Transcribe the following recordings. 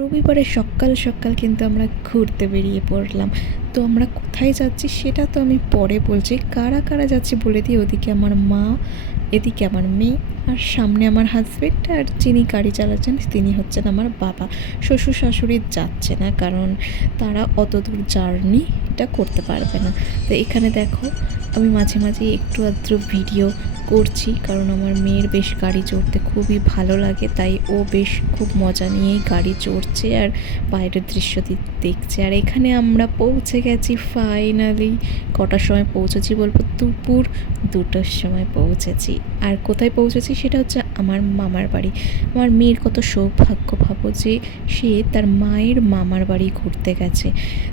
রবিবারে সকাল সকাল কিন্তু আমরা ঘুরতে বেরিয়ে পড়লাম। তো আমরা কোথায় যাচ্ছি সেটা তো আমি পরে বলছি। কারা কারা যাচ্ছি বলে দিই। ওদিকে আমার মা, এদিকে আমার মেয়ে, আর সামনে আমার হাজব্যান্ড, আর যিনি গাড়ি চালাচ্ছেন তিনি হচ্ছেন আমার বাবা। শ্বশুর শাশুড়ি যাচ্ছে না, কারণ তারা অত দূর জার্নিটা করতে পারবে না। তো এখানে দেখো, আমি মাঝে মাঝে একটু আধটু ভিডিও করছি, কারণ আমার মেয়ের বেশ গাড়ি চড়তে খুবই ভালো লাগে, তাই ও বেশ খুব মজা নিয়েই গাড়ি চড়ছে আর বাইরের দৃশ্য দেখছে। আর এখানে আমরা পৌঁছে গেছি ফাইনালি। কটার সময় পৌঁছেছি বলবো? দুপুর 2টোর সময় পৌঁছেছি। আর কোথায় পৌঁছেছি সেটা হচ্ছে আমার মামার বাড়ি। আমার মেয়ের কত সৌভাগ্য, ভাবো যে সে তার মায়ের মামার বাড়ি ঘুরতে গেছে।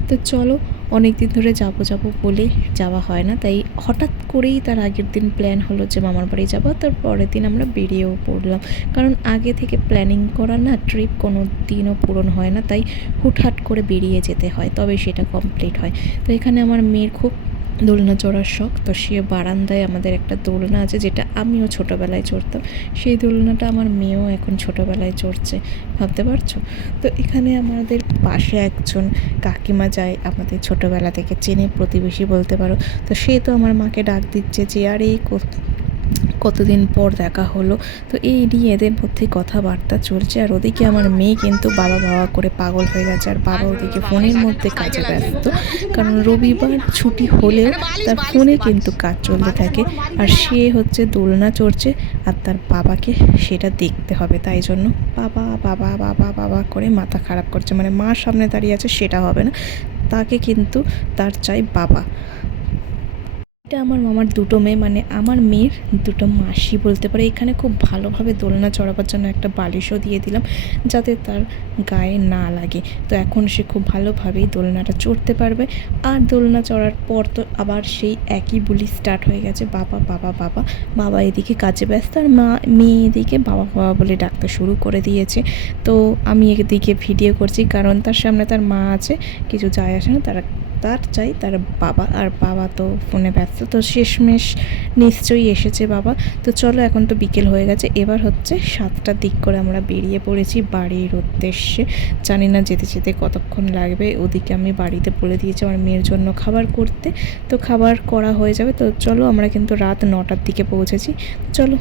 তো চলো, অনেক দিন ধরে যাবো যাবো বলে যাওয়া হয় না, তাই হঠাৎ করেই তার আগের দিন প্ল্যান হলো যে মামার বাড়ি যাবো। তার পরের দিন আমরা বেরিয়েও পড়লাম, কারণ আগে থেকে প্ল্যানিং করা না ট্রিপ কোনো দিনও পূরণ হয় না, তাই হুটহাট করে বেরিয়ে যেতে হয়, তবে সেটা কমপ্লিট হয়। তো এখানে আমার মেয়ের খুব দোলনা চড়ার শখ। তো সে বারান্দায় আমাদের একটা দোলনা আছে, যেটা আমিও ছোটোবেলায় চড়তাম। সেই দোলনাটা আমার মেয়েও এখন ছোটোবেলায় চড়ছে, ভাবতে পারছো? তো এখানে আমাদের পাশে একজন কাকিমা যায়, আমাদের ছোটোবেলা থেকে চেনে, প্রতিবেশী বলতে পারো। তো সে তো আমার মাকে ডাক দিচ্ছে যে আর এই কতদিন পর দেখা হলো। তো এই নিয়ে এদের মধ্যে কথাবার্তা চলছে। আর ওদিকে আমার মেয়ে কিন্তু বাবা বাবা করে পাগল হয়ে গেছে, আর বাবা ওদিকে ফোনের মধ্যে কাজে ব্যস্ত, কারণ রবিবার ছুটি হলেও তার ফোনে কিন্তু কাজ চলতে থাকে। আর সে হচ্ছে দোলনা চড়ছে, আর তার বাবাকে সেটা দেখতে হবে, তাই জন্য বাবা বাবা বাবা বাবা করে মাথা খারাপ করছে। মানে মার সামনে দাঁড়িয়ে আছে সেটা হবে না, তাকে কিন্তু তার চাই বাবা। এটা আমার মামার দুটো মেয়ে, মানে আমার মেয়ের দুটো মাসি বলতে পারে। এখানে খুব ভালোভাবে দোলনা চড়াবার জন্য একটা বালিশও দিয়ে দিলাম, যাতে তার গায়ে না লাগে। তো এখন সে খুব ভালোভাবেই দোলনাটা চড়তে পারবে। আর দোলনা চড়ার পর তো আবার সেই একই বুলি স্টার্ট হয়ে গেছে, বাবা বাবা বাবা। বাবা এদিকে কাজে ব্যস্ত, আর মেয়ে এদিকে বাবা বাবা বলে ডাকতে শুরু করে দিয়েছে। তো আমি এদিকে ভিডিও করছি, কারণ তার সামনে তার মা আছে, কিছু যায় আসে না, তার চাই তার বাবা। আর বাবা তো ফোনে ব্যস্ত। তো শেষমেশ নিশ্চয়ই এসেছে বাবা। তো চলো, এখন তো বিকেল হয়ে গেছে, এবার হচ্ছে 7টার দিক করে আমরা বেরিয়ে পড়েছি বাড়ির উদ্দেশ্যে। জানি না যেতে যেতে কতক্ষণ লাগবে। ওদিকে আমি বাড়িতে বলে দিয়েছি আমার মেয়ের জন্য খাবার করতে, তো খাবার করা হয়ে যাবে। তো চলো, আমরা কিন্তু রাত 9টার দিকে পৌঁছেছি। চলো।